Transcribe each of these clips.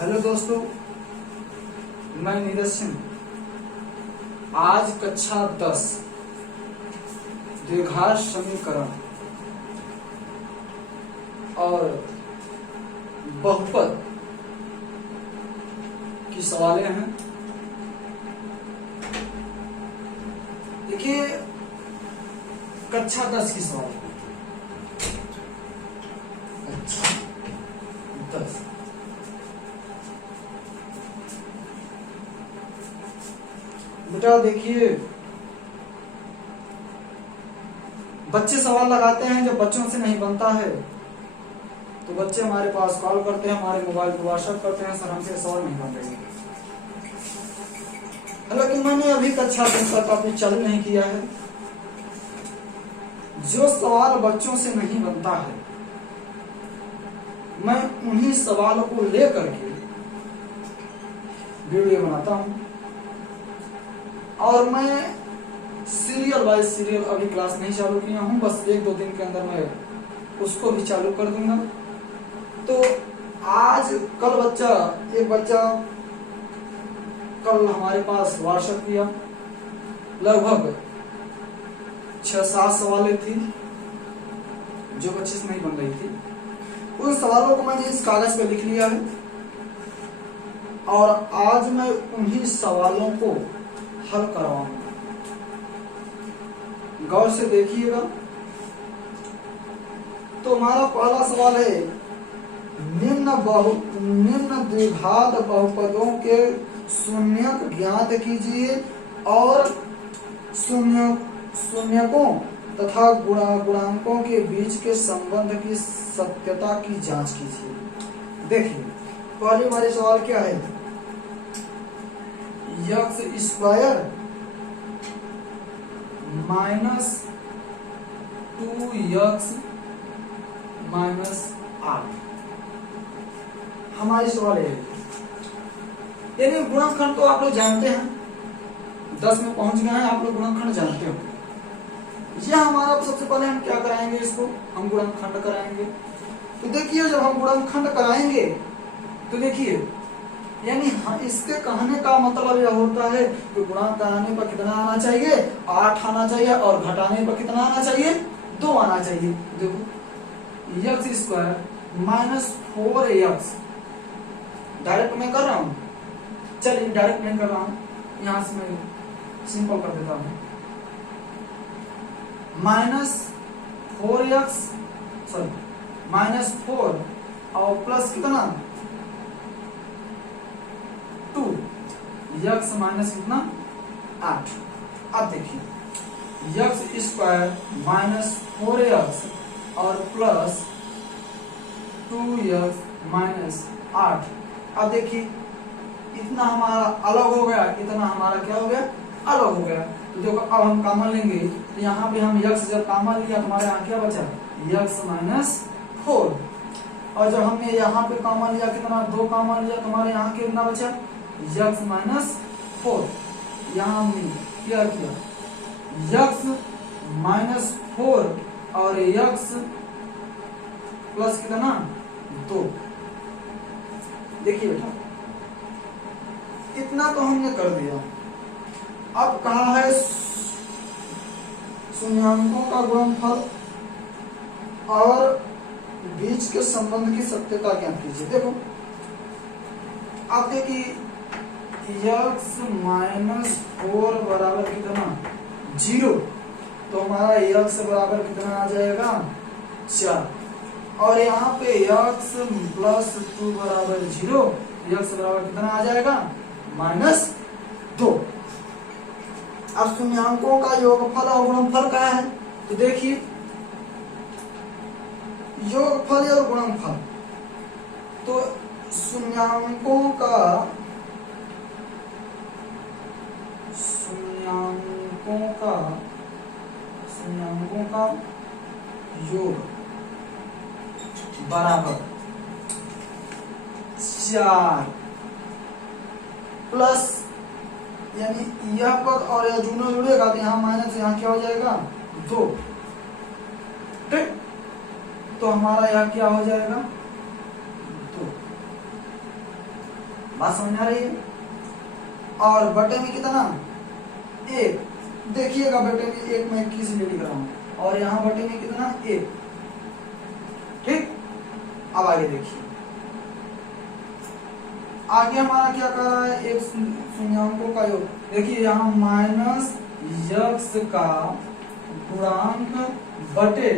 Hello दोस्तों, मैं नीरज सिंह। आज कक्षा 10 द्विघात समीकरण और बहुपद की सवालें हैं। देखिए, कक्षा 10 की सवाल। कक्षा 10 बेटा, देखिए, बच्चे सवाल लगाते हैं, जब बच्चों से नहीं बनता है तो बच्चे हमारे पास कॉल करते हैं, हमारे मोबाइल पर व्हाट्सएप करते हैं, सर हमसे सवाल नहीं बन रहे। हालांकि मैंने अभी कक्षा 10 का टॉपिक चालू नहीं किया है। जो सवाल बच्चों से नहीं बनता है, मैं उन्हीं सवालों को लेकर के वीडियो बनाता हूं और मैं सीरियल वाइज सीरियल अभी क्लास नहीं चालू किया हूं, बस 1-2 दिन के अंदर मैं उसको भी चालू कर दूंगा। तो आज एक बच्चा कल हमारे पास व्हाट्सएप किया, लगभग 6-7 सवालें थी जो बच्चे से नहीं बन रही थी। उन सवालों को मैंने इस कागज पे लिख लिया है और आज मैं उन्हीं सवालों को हल करवाऊंगा। गौर से देखिएगा। तो हमारा पहला सवाल है, निम्न द्विघात बहुपदों के शून्यक ज्ञात कीजिए और शून्यकों तथा गुणांकों के बीच के संबंध की सत्यता की जांच कीजिए। देखिए, पहले हमारे सवाल क्या है, x² - 2x - 8 हमारी सवाल है। यानी गुणनखंड तो आप लोग जानते हैं, 10 में पहुंच गए हैं, आप लोग गुणनखंड जानते हो। यह हमारा सबसे पहले हम क्या कराएंगे, इसको हम गुणनखंड कराएंगे। तो देखिए, जब हम गुणनखंड कराएंगे तो देखिए, यानी इसके कहने का मतलब यह होता है कि गुणा कराने पर कितना आना चाहिए, 8 आना चाहिए, और घटाने पर कितना आना चाहिए, 2 आना चाहिए। देखो, x² - 4x डायरेक्ट मैं कर रहा हूं, चलिए डायरेक्ट नहीं कर रहा हूं, यहां से मैं सिंपल कर देता हूं। -4 और प्लस कितना 2 x माइनस कितना 8। अब देखिए, x² - 4x और प्लस 2x माइनस 8। अब देखिए, इतना हमारा अलग हो गया, इतना हमारा क्या हो गया, अलग हो गया। तो देखो, अब हम कॉमन लेंगे, तो यहाँ पे हम x जब कॉमन लिया, हमारे यहाँ क्या बचा, x - 4। और जब हमने यहाँ पे कॉमन लिया, कितना 2 कॉमन लिया, तुम्हारे यहाँ कितना बचा, x - 4। यहाँ हमने क्या किया, x - 4 और x प्लस कितना 2। देखिए बेटा, इतना तो हमने कर दिया। अब कहा है शून्याङ्कों का गुणनफल और बीच के संबंध की सत्यता ज्ञात कीजिए। देखो, अब देखिए, x - 4 बराबर कितना 0, तो हमारा x बराबर कितना आ जाएगा 4। और यहाँ पे x + 2 बराबर 0, x बराबर कितना आ जाएगा -2। अब शून्याङ्कों का योगफल और गुणनफल क्या है, तो देखिए, योगफल और गुणनफल, तो शून्याङ्कों का योग बराबर 4 प्लस, यानी यह पद और यह दोनों जुड़ेगा तो यहाँ माइनस, यहाँ क्या हो जाएगा 2। ठीक, तो हमारा यह क्या हो जाएगा 2। बात समझ में आ रही है। और बटे में कितना, एक, देखिएगा बटे में एक मैं 21 ले लिख रहा हूँ, और यहाँ बटे में कितना, एक। ठीक, अब आगे देखिए, आगे हमारा क्या कर रहा है, एक शून्यांकों का योग। देखिए यहाँ माइनस यक्स का गुणांक बटे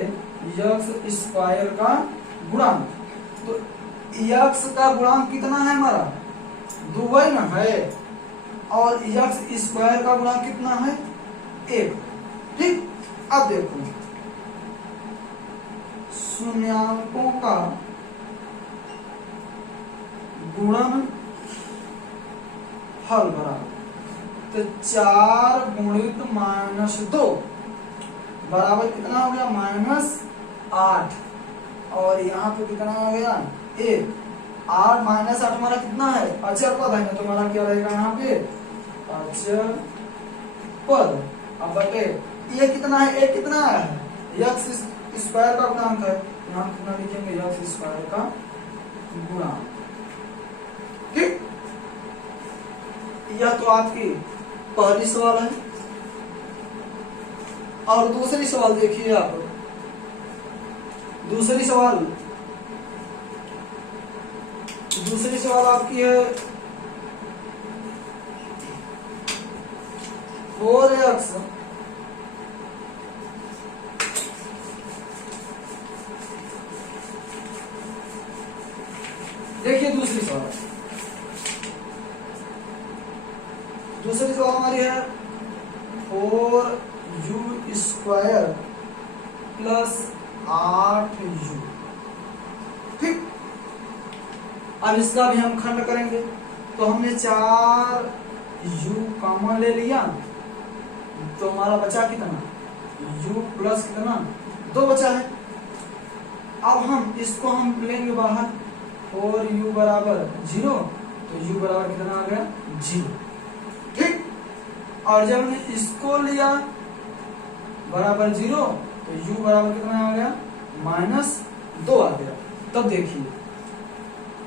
यक्स स्क्वायर का गुणांक। तो यक्स का गुणांक कितना है हमारा, 2 ही ना है, और यक्स स्क्वायर का गुणांक कितना है, 1। ठीक, अब देखो शून्यांकों का गुणन हल बराबर, तो 4 गुणित -2 बराबर कितना हो गया, -8। और यहाँ पे कितना हो गया, 1। 8 -8 हमारा कितना है, अचर पद है ना, तो हमारा क्या रहेगा यहाँ पे, अचर पद। अब बटे ये कितना है, एक कितना है, यक्स स्क्वायर का गुणांक है, यहाँ कितना लिखेंगे, यक्स स्क्वायर का गुणांक। ठीक, यह तो आपकी पहली सवाल है। और दूसरी सवाल देखिए आप, दूसरी सवाल आपकी है 4x देखिए दूसरी सवाल हमारी है 4u स्क्वायर प्लस 8u। ठीक, अब इसका भी हम खंड करेंगे, तो हमने 4u कॉमन ले लिया, तो हमारा बचा कितना, u प्लस कितना, 2 बचा है। अब हम इसको हम लेंगे बाहर, 4u बराबर 0, तो u बराबर कितना आ गया, 0। ठीक, और जब हमने इसको लिया बराबर 0, तो u बराबर कितना आ गया, -2 आ गया। तब देखिए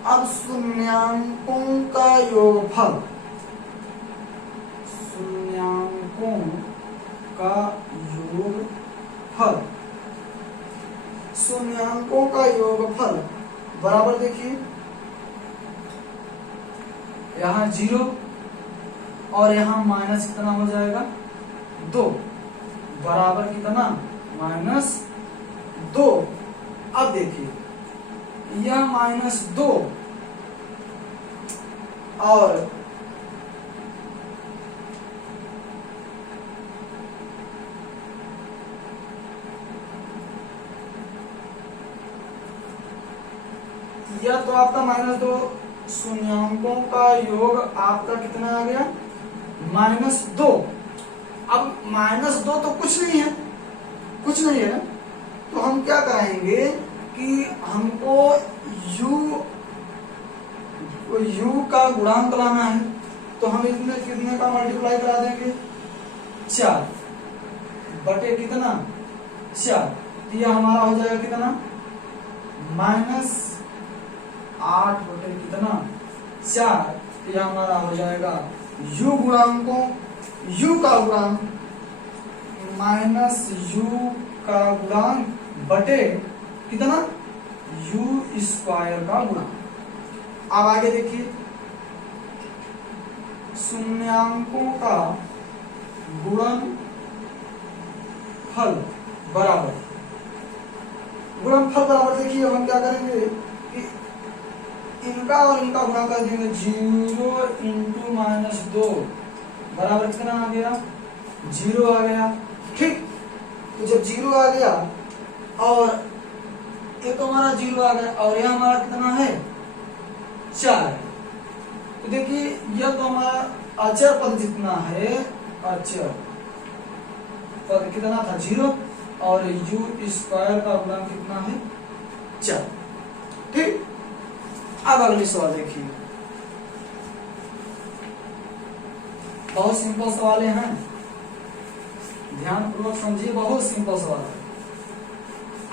अब शून्यांकों का योगफल, शून्यांकों का योगफल, शून्यांकों का योगफल बराबर देखिए यहाँ 0 और यहाँ माइनस कितना हो जाएगा, 2 बराबर कितना, -2। अब देखिए यह -2 और यह तो आपका -2, शून्यांकों का योग आपका कितना आ गया, -2। अब -2 तो कुछ नहीं है, तो हम क्या करेंगे कि हमको u का गुणांक लाना है, तो हम इसमें कितने का मल्टीप्लाई करा देंगे, 4 बटे कितना, 4। तो यह हमारा हो जाएगा कितना, -8 बटे कितना, 4। तो यह हमारा हो जाएगा u गुणांकों, u का गुणांक -u का गुणांक बटे कितना, u स्क्वायर का गुणांक। अब आगे देखिए शून्यांकों का गुणनफल बराबर, गुणनफल बराबर देखिए हम क्या करेंगे कि इनका और इनका गुणा कर देंगे, 0 × -2 बराबर कितना आ गया, 0 आ गया। ठीक, तो जब 0 आ गया और ये तो हमारा 0 आ गया और यह हमारा कितना है, 4। तो देखिए यह तो हमारा अचर पद जितना है, अचर पद कितना था, 0, और u स्क्वायर का गुणांक कितना है, 4। ठीक, अब अगली सवाल देखिए, बहुत सिंपल सवाल हैं, ध्यान पूर्वक समझिए, बहुत सिंपल सवाल है।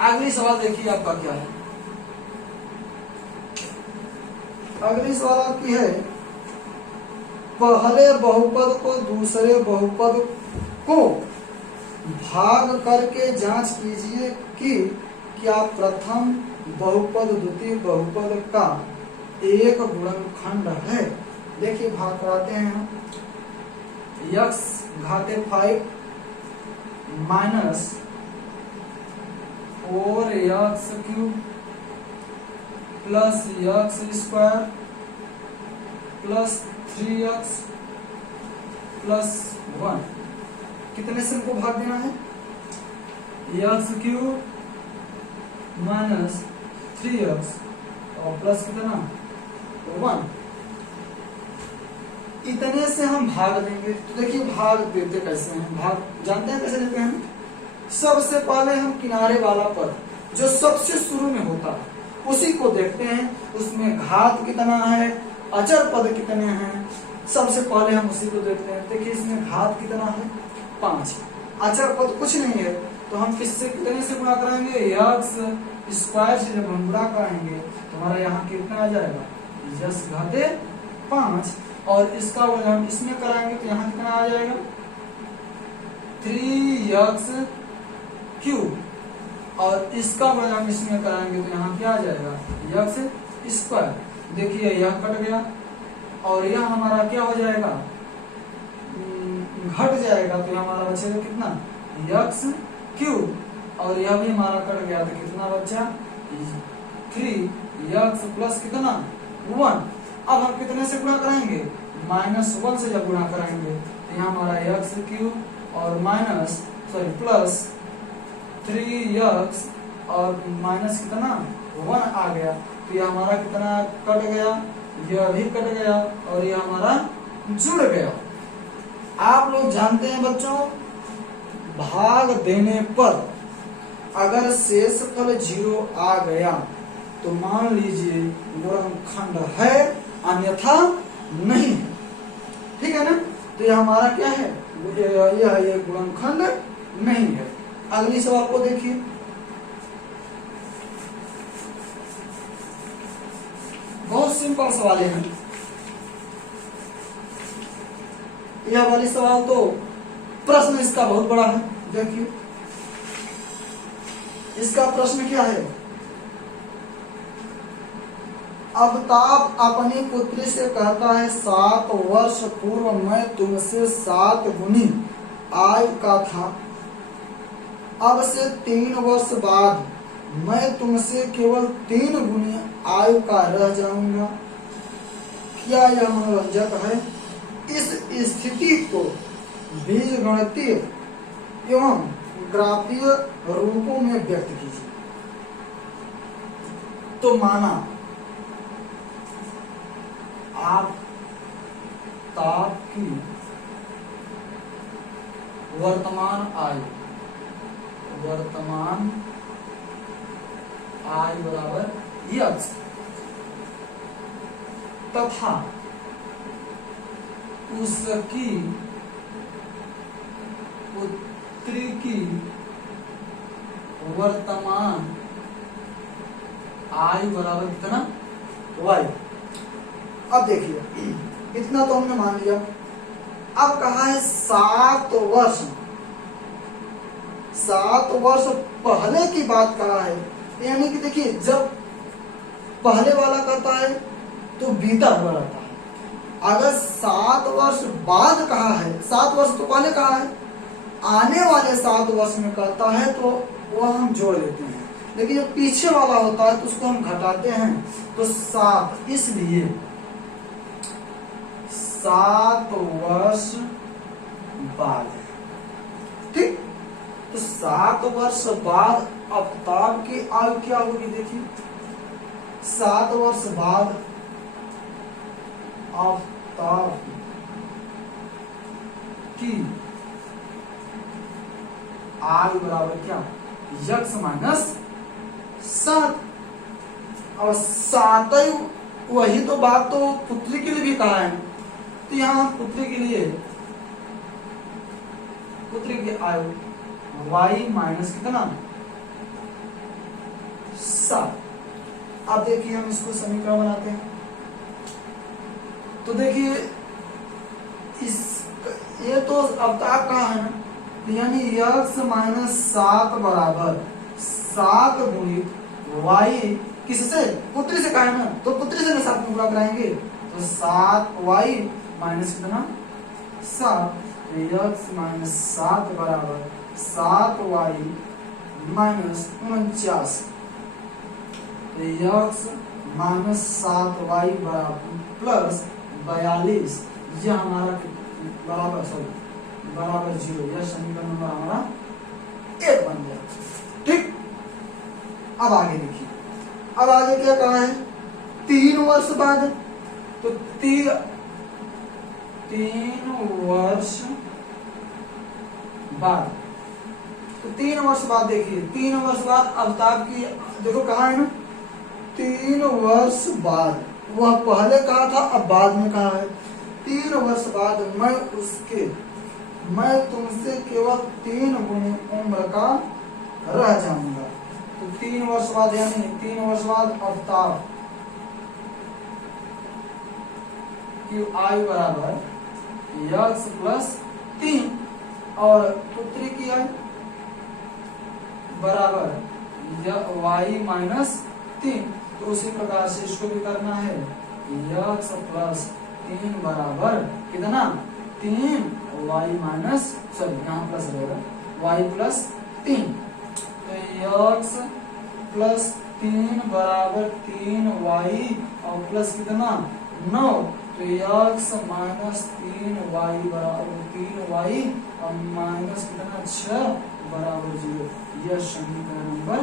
अगली सवाल देखिए आपका क्या है, अगली सवाल आपकी है पहले बहुपद को दूसरे बहुपद को भाग करके जांच कीजिए कि क्या प्रथम बहुपद द्वितीय बहुपद का एक गुणनखंड है। देखिए भाग कराते हैं हम। x घाते 5 minus 4x cube plus x square plus 3x plus 1, कितने से इनको भाग देना है? x क्यूब माइनस 3x और प्लस कितना 1, इतने से हम भाग देंगे। तो देखिए भाग देते कैसे हैं, भाग जानते हैं कैसे देते हैं? सबसे पहले हम किनारे वाला पद जो सबसे शुरू में होता है उसी को देखते हैं, उसमें घात कितना है, अचर पद कितने हैं, सबसे पहले हम उसी को देखते हैं। देखिए इसमें घात कितना है 5, अचर पद कुछ नहीं है, तो हम किससे कितने से गुणा कराएंगे? x स्क्वायर से जब हम गुणा कराएंगे तो हमारा यहाँ कितना आ जाएगा? x घाते 5, और इसका वजन हम इसमें कराएंगे तो यहाँ कितना आ जाएगा? 3x क्यूब, और इसका वजन हम इसमें कराएंगे तो यहाँ क्या आ जाएगा? x square. देखिए यह कट गया और यह हमारा क्या हो जाएगा? घट जाएगा, तो हमारा बचेगा कितना? x क्यूब, और यह भी हमारा कट गया तो कितना बचा? 3x प्लस कितना 1। अब हम कितने से गुणा कराएंगे? -1 से जब गुणा कराएंगे तो यहाँ हमारा x क्यूब और प्लस 3x और माइनस कितना 1 आ गया, तो यह हमारा कितना कट गया? यह भी कट गया और यह हमारा जुड़ गया। आप लोग जानते हैं बच्चों, भाग देने पर अगर शेषफल 0 आ गया तो मान लीजिए गुणनखंड है, अन्यथा नहीं है। ठीक है ना? तो यह हमारा क्या है? यह गुणनखंड नहीं है। अगली सवाल को देखिए। बहुत सिंपल सवाल है यह वाली सवाल, तो प्रश्न इसका बहुत बड़ा है। देखिए इसका प्रश्न क्या है? अमिताभ अपनी पुत्री से कहता है 7 वर्ष पूर्व मैं तुमसे 7 गुनी आय का था, अब से 3 वर्ष बाद मैं तुमसे केवल 3 गुनी आयु का रह जाऊंगा। क्या यह मनोरंजक है? इस स्थिति को बीजगणितीय एवं ग्राफीय रूपों में व्यक्त कीजिए। तो माना आप ताप की वर्तमान आयु बराबर x तथा उसकी पुत्री की वर्तमान आयु बराबर कितना y। अब देखिए इतना तो हमने मान लिया। अब कहा है 7 वर्ष पहले की बात कहा है, यानी कि देखिए जब पहले वाला करता है तो बीता हुआ रहता है। अगर 7 वर्ष बाद कहा है, 7 वर्ष तो पहले कहा है, आने वाले 7 वर्ष में कहता है तो वह हम जोड़ लेते हैं, लेकिन जब पीछे वाला होता है तो उसको हम घटाते हैं तो 7, इसलिए 7 वर्ष बाद। ठीक, तो 7 वर्ष बाद अमिताभ की आयु क्या होगी? देखिए 7 वर्ष बाद अमिताभ की आयु बराबर क्या? x minus 7। और 7 वही तो बात तो पुत्री के लिए भी कहा है, तो यहाँ पुत्री के लिए पुत्री की आयु y माइनस कितना 7। अब देखिए हम इसको समीकरण बनाते हैं। तो देखिए तो अवताप कहाँ है ना, तो यानी x माइनस 7 बराबर 7 गुणित y किससे, पुत्री से कहा है ना, तो पुत्री से 7 में गुणा कराएंगे तो 7y माइनस कितना 7, x माइनस 7 बराबर 7y minus 49, x minus 7y बराबर प्लस 42, यह हमारा बराबर 0, यह समीकरण नंबर हमारा 1 बन गया। ठीक, अब आगे देखिए, अब आगे क्या कहा है, 3 वर्ष बाद, तो 3 वर्ष बाद, तो 3 वर्ष बाद देखिए, 3 वर्ष बाद अवताप की, देखो कहा है ना 3 वर्ष बाद, वह पहले कहा था अब बाद में कहा है। 3 वर्ष बाद मैं तुमसे केवल 3 गुनी उम्र का रह जाऊंगा, तो 3 वर्ष बाद यानी 3 वर्ष बाद अवताप की आयु बराबर x प्लस 3 और पुत्री की आयु बराबर y माइनस 3, तो उसी प्रकार से इसको भी करना है, x प्लस 3 बराबर कितना 3 y माइनस, सॉरी यहाँ प्लस रहेगा, y प्लस 3, तो x प्लस 3 बराबर 3y और प्लस कितना 9, तो x माइनस 3y बराबर 3y और माइनस कितना 6 बराबर 0, यह समीकरण नंबर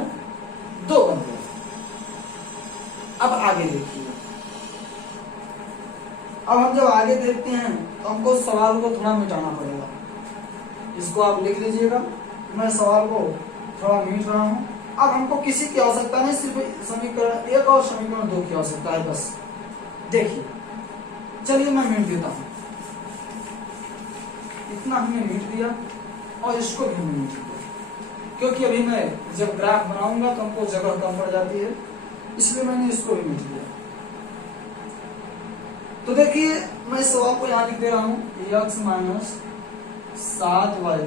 2 बन गया। अब आगे देखिए, अब हम जब आगे देखते हैं तो हमको सवाल को थोड़ा मिटाना पड़ेगा, इसको आप लिख लीजिएगा, मैं सवाल को थोड़ा मिट रहा हूं। अब हमको किसी की आवश्यकता नहीं, सिर्फ समीकरण 1 और समीकरण 2 की आवश्यकता है बस। देखिए चलिए मैं मिट देता हूं, इतना हमने मिट दिया और इसको भी हमने मिट दिया, क्योंकि अभी मैं जब ग्राफ बनाऊंगा तो हमको जगह कम पड़ जाती है, इसलिए मैंने इसको भी मिट दिया। तो देखिए मैं सवाल को यहाँ लिख दे रहा हूं, x माइनस 7y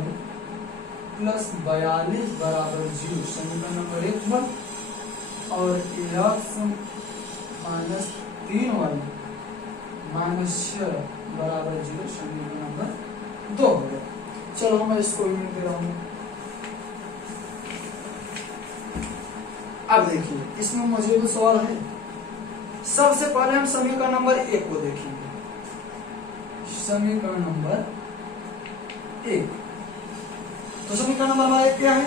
प्लस 42 बराबर 0, समीकरण नंबर 1 हुआ, और x माइनस 3y माइनस 6 बराबर 0, समीकरण नंबर 2 हो गया। चलो मैं इसको भी मिट दे रहा हूँ। अब देखिए इसमें मौजूद सवाल है, सबसे पहले हम समीकरण नंबर 1 को देखेंगे। समीकरण नंबर 1, तो समीकरण नंबर हमारा 1 क्या है,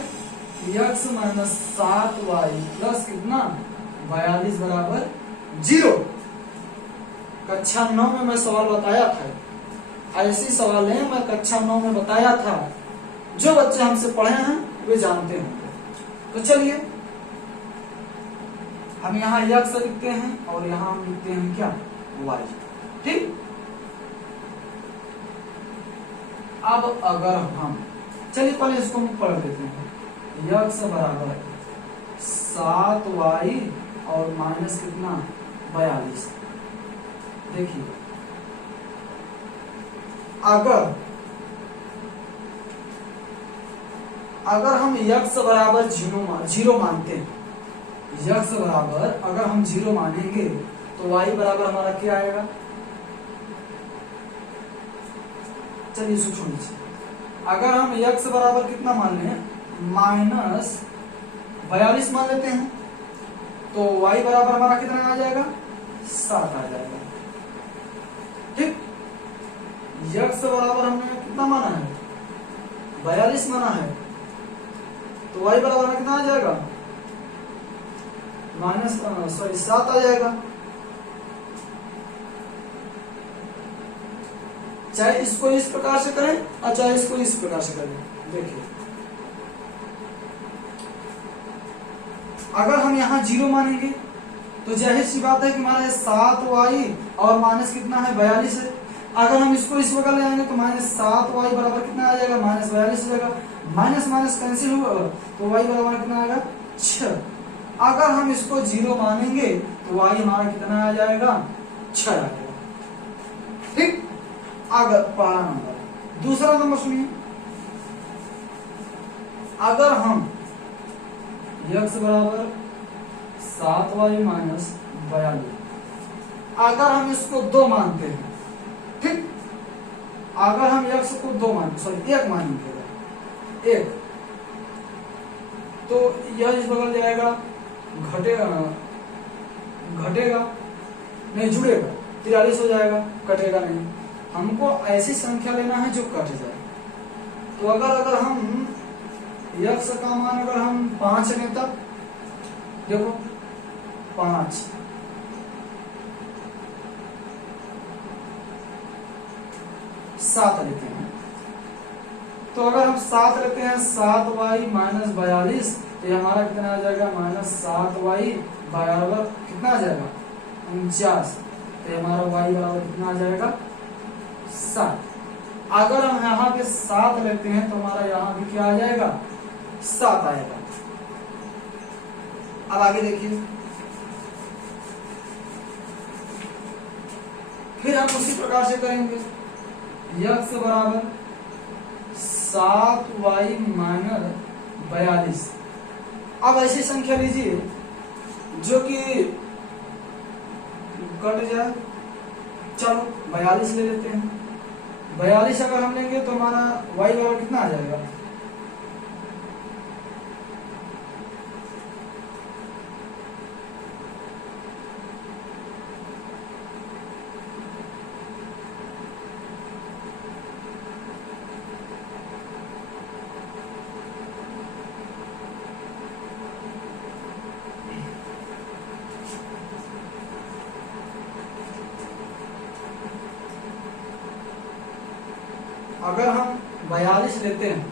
x माइनस 7y प्लस कितना 42 बराबर 0। कक्षा 9 में मैं सवाल बताया था, ऐसी सवाल है मैं कक्षा 9 में बताया था, जो बच्चे हमसे पढ़े हैं वे जानते होंगे। तो चलिए हम यहाँ x लिखते हैं और यहाँ हम लिखते हैं क्या y। ठीक, अब अगर हम, चलिए पहले इसको हम पढ़ देते हैं, x बराबर 7y और माइनस कितना 42। देखिए अगर हम x बराबर 0 मानते हैं, x बराबर अगर हम 0 मानेंगे तो y बराबर हमारा क्या आएगा, चलिए इसको छोड़ दीजिए। अगर हम x बराबर कितना मान लें माइनस 42 मान लेते हैं, तो y बराबर हमारा कितना आ जाएगा 7 आ जाएगा। ठीक, x बराबर हमने कितना माना है 42 माना है, तो y बराबर कितना आ जाएगा माइनस 7 आ जाएगा। चाहे इसको इस प्रकार से करें और चाहे इसको इस प्रकार से करें। देखिए अगर हम यहाँ 0 मानेंगे तो जाहिर सी बात है कि हमारा 7y और माइनस कितना है 42 है। अगर हम इसको इस प्रकार ले आएंगे तो माइनस 7y बराबर कितना आ जाएगा माइनस 42 हो जाएगा, माइनस माइनस कैंसिल होगा तो y बराबर कितना आएगा 6। अगर हम इसको 0 मानेंगे तो y हमारा कितना आ जाएगा 6 आ जाएगा। ठीक, अगर पहला नंबर दूसरा नंबर सुनिए, अगर हम x बराबर 7y माइनस 42, अगर हम इसको 2 मानते हैं, ठीक, अगर हम x को 2 मानते, सॉरी 1 मानेंगे, 1, तो यह इस बगल जाएगा, घटेगा नहीं, जुड़ेगा, 43 हो जाएगा, कटेगा नहीं। हमको ऐसी संख्या लेना है जो कट जाए। तो अगर हम x का मान अगर हम 5 लें, तब देखो 5, 7 लेते हैं, तो अगर हम 7 लेते हैं, 7y माइनस 42, तो ये हमारा कितना आ जाएगा, माइनस 7y बराबर कितना आ जाएगा, 49, तो ये हमारा y बराबर कितना आ जाएगा, 7। अगर हम यहाँ पे 7 लेते हैं तो हमारा यहाँ भी क्या आ जाएगा, 7 आएगा। अब आगे देखिए, फिर हम उसी प्रकार से करेंगे, x बराबर 7y माइनस 42। अब ऐसी संख्या लीजिए जो कि कट जाए। चलो 42 ले लेते हैं। 42 अगर हम लेंगे तो हमारा y बराबर कितना आ जाएगा, अगर हम 42 लेते हैं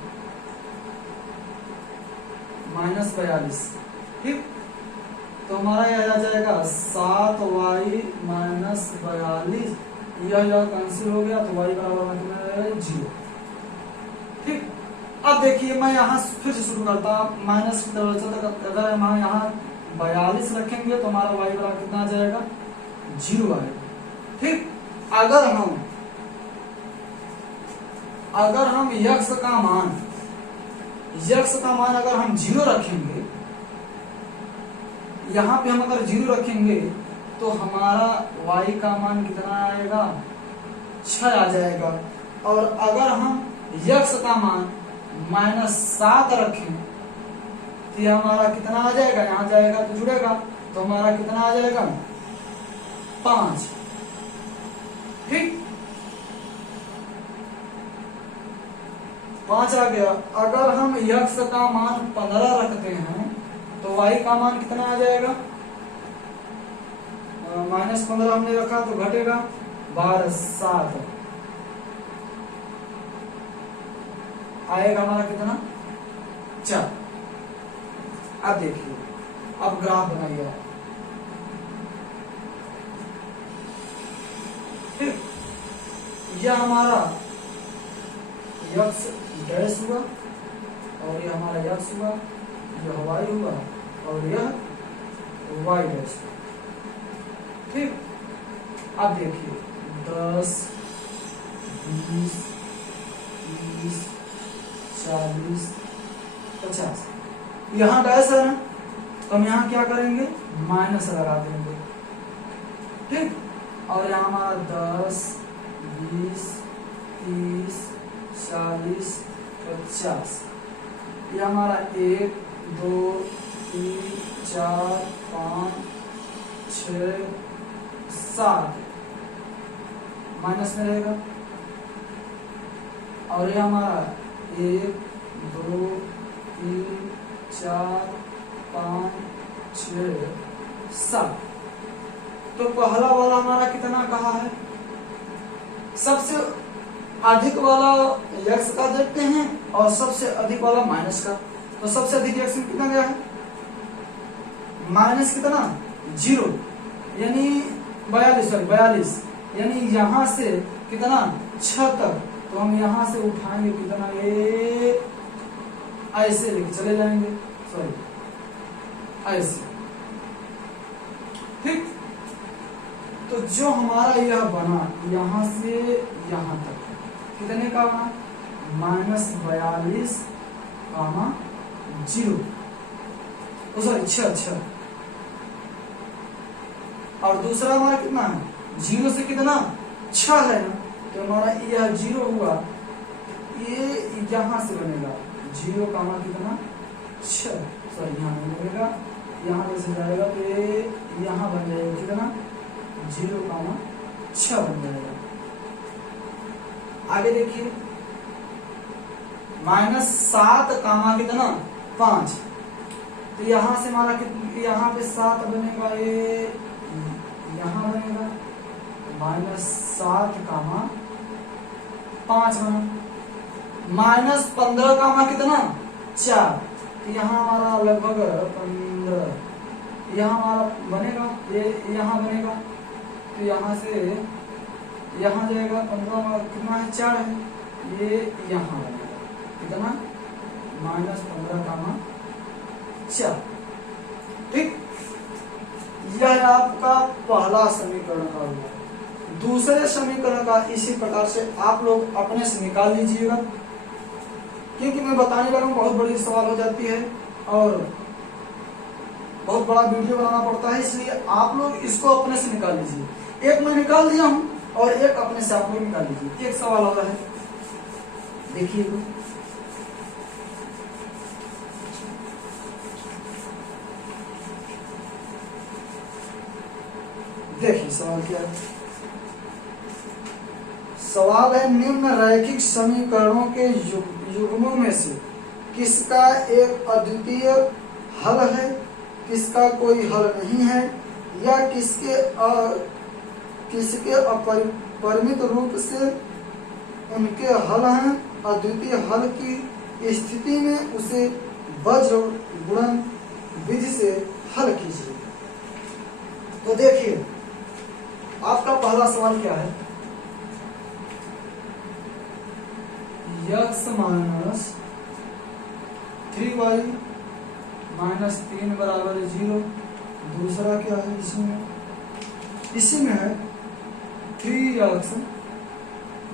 माइनस 42, ठीक, तो हमारा यह आ जाएगा 7y माइनस 42, यह कैंसिल हो गया, तो y बराबर कितना 0। ठीक, अब देखिए मैं यहाँ फिर से शुरू करता हूँ, माइनस तक अगर हम यहाँ 42 रखेंगे तो हमारा y बराबर कितना आ जाएगा, 0 आएगा। ठीक, अगर हम x का मान अगर हम 0 रखेंगे, यहाँ पे हम अगर 0 रखेंगे तो हमारा y का मान कितना आएगा, 6 आ जाएगा। और अगर हम x का मान -7 रखें तो ये हमारा कितना आ जाएगा, यहाँ जाएगा तो जुड़ेगा, तो हमारा कितना आ जाएगा, 5। ठीक, 5 आ गया। अगर हम x का मान 15 रखते हैं तो y का मान कितना आ जाएगा, -15 हमने रखा तो घटेगा, 12 7 आएगा हमारा कितना, 4। अब देखिए, अब ग्राफ बनाइए। ठीक, यह हमारा x डैश हुआ और यह हमारा x हुआ, यह y हुआ और यह y डैश। ठीक, अब देखिए 10 20 30 40 50, यहाँ डैश है ना, तो हम यहाँ क्या करेंगे, माइनस लगा देंगे। ठीक, और यहाँ हमारा 10 20 30 40 50, ये हमारा 1 2 3 4 5 6 7 माइनस में रहेगा। और ये हमारा 1 2 3 4 5 6 7। तो पहला वाला हमारा कितना कहा है, सबसे अधिक वाला x का देखते हैं और सबसे अधिक वाला माइनस का। तो सबसे अधिक x में कितना गया है, माइनस कितना 0, यानी 42, यानी यहाँ से कितना 6 तक। तो हम यहाँ से उठाएंगे कितना, ये ऐसे लेके चले जाएंगे, सॉरी ऐसे। ठीक, तो जो हमारा यह बना यहाँ से यहाँ तक कितने का बना, -42, 0, सॉरी 6। और दूसरा हमारा कितना है, 0 से कितना 6 है ना, तो हमारा यह 0 हुआ, ये यहां से बनेगा 0, कितना 6, सॉरी यहाँ नहीं बनेगा, यहाँ जैसे जाएगा तो ये यहाँ बन जाएगा कितना 0, 6 बन जाएगा। आगे देखिए -7, कितना 5, तो यहाँ से हमारा यहाँ पे 7 बनेगा, ये यहाँ बनेगा -7, 5 बना, -15, कितना 4, तो यहाँ हमारा लगभग 15, यहाँ हमारा बनेगा, ये यहाँ बनेगा, तो यहाँ से यहाँ जाएगा 15, कितना है 4 है, ये यहाँ बनेगा कितना -15, 4। ठीक, यह आपका पहला समीकरण का हुआ। दूसरे समीकरण का इसी प्रकार से आप लोग अपने से निकाल लीजिएगा, क्योंकि मैं बताने लगा हूँ बहुत बड़ी सवाल हो जाती है और बहुत बड़ा वीडियो बनाना पड़ता है, इसलिए आप लोग इसको अपने से निकाल लीजिए। एक मैं निकाल दिया हूँ और एक अपने से आप लोग निकाल लीजिए। एक सवाल हो रहा है, देखिए देखिए सवाल क्या है। सवाल है, निम्न रैखिक समीकरणों के युग्मों में से किसका एक अद्वितीय हल है, किसका कोई हल नहीं है, या किसके अपरिमित रूप से उनके हल हैं। अद्वितीय हल की स्थिति में उसे वज्र गुणन विधि से हल कीजिए। तो देखिए आपका पहला सवाल क्या है, x -3y -3 बराबर 0। दूसरा क्या है, इसी में है 3x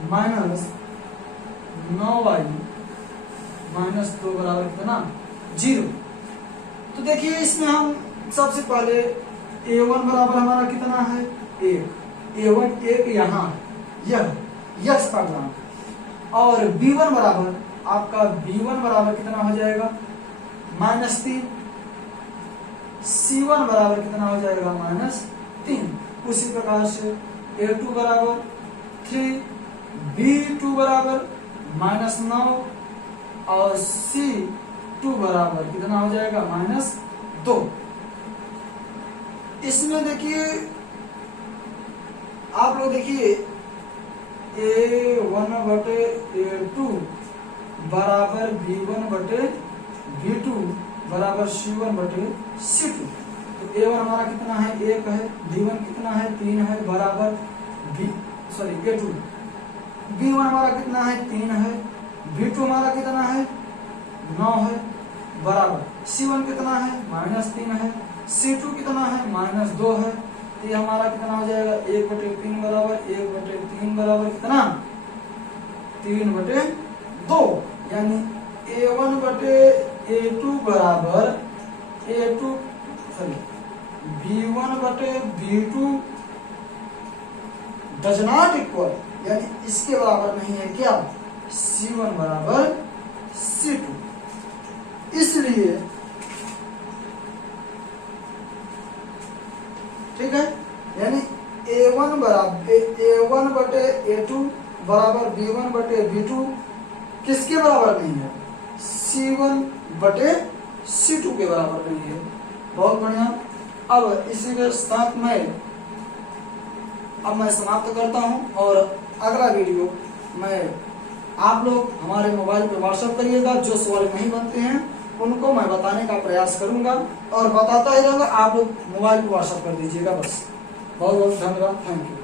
-9y -2 बराबर कितना 0। तो देखिए इसमें हम सबसे पहले a1 बराबर हमारा कितना है 1, a1 1 यहाँ यह यक्स का गुणांक, और b1 बराबर आपका b1 बराबर कितना हो जाएगा -3, c1 बराबर कितना हो जाएगा -3। उसी प्रकार से a2 बराबर 3, b2 बराबर -9 और c2 बराबर कितना हो जाएगा -2। इसमें देखिए आप लोग देखिए a1 बटे a2 बराबर b1 बटे b2 बराबर c1 बटे c2। तो a1 हमारा कितना है 1 है, b1 कितना है 3 है, बराबर a2 b1 हमारा कितना है 3 है, b2 हमारा कितना है 9 है, बराबर c1 कितना है -3 है, c2 कितना है -2 है। तो ये हमारा कितना हो जाएगा 1/3 बराबर 1/3 बराबर कितना 3/2, यानी a1 बटे a2 बराबर b1 बटे b2 डज नॉट इक्वल, यानी इसके बराबर नहीं है क्या c1 बराबर c2। इसलिए ठीक है, यानी a1 बटे a2 बराबर b1 बटे b2 किसके बराबर नहीं है, c1 बटे c2 के बराबर नहीं है। बहुत बढ़िया। अब इसी के साथ मैं समाप्त करता हूं, और अगला वीडियो आप लोग हमारे मोबाइल पे व्हाट्सएप करिएगा, जो सवाल नहीं बनते हैं उनको मैं बताने का प्रयास करूंगा और बताता ही रहूंगा, आप लोग मोबाइल पे व्हाट्सएप कर दीजिएगा बस। बहुत बहुत धन्यवाद, थैंक यू।